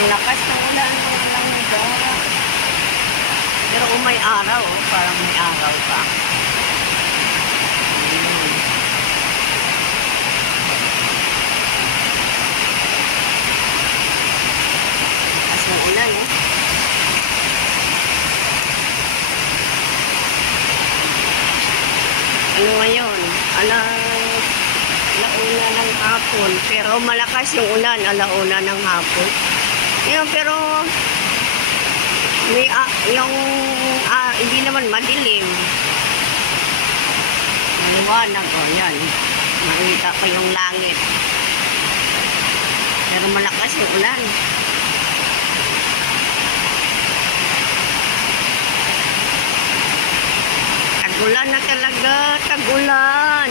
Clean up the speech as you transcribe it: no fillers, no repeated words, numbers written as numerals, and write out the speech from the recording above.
Ang lakas ng ulan mga langga. Pero kung may araw, oh, parang may araw pa. Ayun. Lakas ng ulan eh. Ano ngayon? Alauna ng hapon. Pero malakas yung ulan, alauna ng hapon. Ngayon, pero may hindi naman madilim. Liwanag, o yan. Makita ko yung langit. Pero malakas yung ulan. Tag-ulan na talaga, tag-ulan.